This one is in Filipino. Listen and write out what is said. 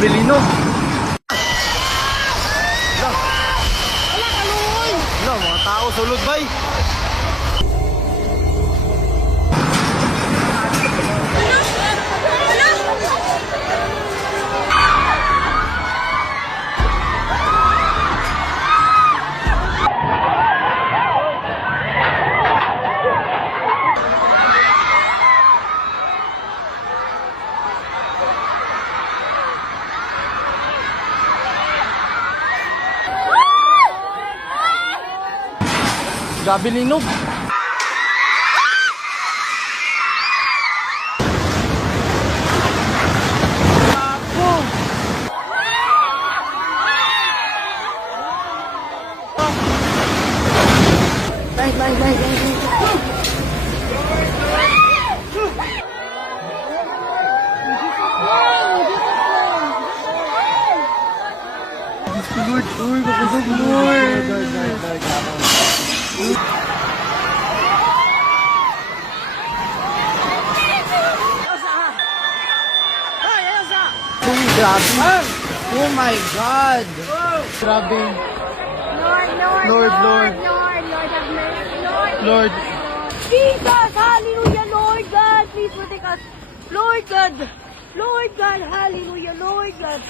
Grabe linog. Wala ka luoy. Wala, mga tao sulod bay. Grabe linog. Lord, Lord, grabe. Oh my God. Grabe. Lord, Lord. have mercy, Lord. Lord. Jesus, hallelujah, Lord God, please protect us. Lord God, hallelujah, Lord God.